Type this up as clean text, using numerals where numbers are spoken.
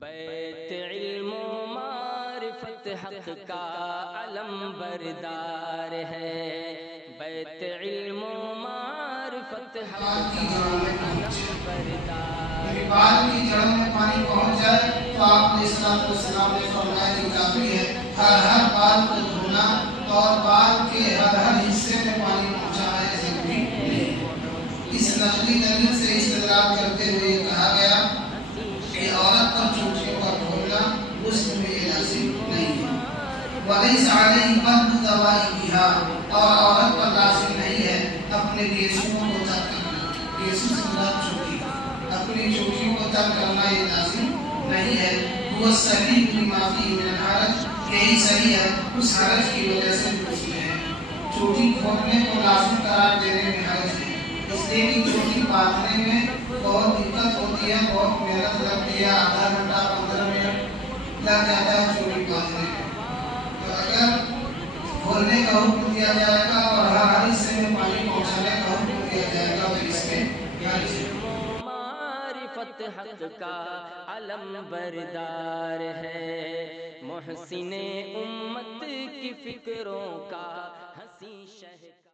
بیت علم و معرفت حق کا علم بردار ہے، بیت علم و معرفت حق کا علم بردار ہے۔ بال کی جڑوں میں پانی پہنچ جائے تو آپ علیہ السلام نے فرمایا کہ کافی ہے، ہر بال کو دھونا اور بال کے ہر حصے میں پانی پہنچانا ضروری نہیں۔ اس نقلی دلیل سے استدلال کرتے ہوئے کہا گیا کہ عورت پر چوٹیوں کا کھولنا غسل میں لازم نہیں ہے۔ وَلَيْسَ عَلَيْهِ قَدْرُ دَوَائِهَا، اور عورت پر لازم نہیں ہے اپنے گیسوں کو ترک کرنا، گیسوں سے مراد چوٹی، اپنی چوٹی کو ترک کرنا یہ لازم نہیں ہے۔ وہ صحیح بما فیہ من الحرج، یہی صحیح ہے اس حرج کی وجہ سے اس میں ہے۔ چوٹی کھولنے کو لازم قرار دینے میں حرج ہے، اس لیے کہ چوٹی باندھنے میں بہت دقت ہوتی ہے، بہت محنت لگتی ہے، آدھا گھنٹہ 15 منٹ لگ جاتا ہے چوٹی باندھنے میں۔ تو اگر کھولنے کا حکم دیا جائے گا اور ہر حصے میں پانی پہنچانے کا حکم دیا جائے گا تو اس میں حرج ہے۔ معرفت حق کا علم بردار ہے، محسن امت کی فکروں کا حسین شہر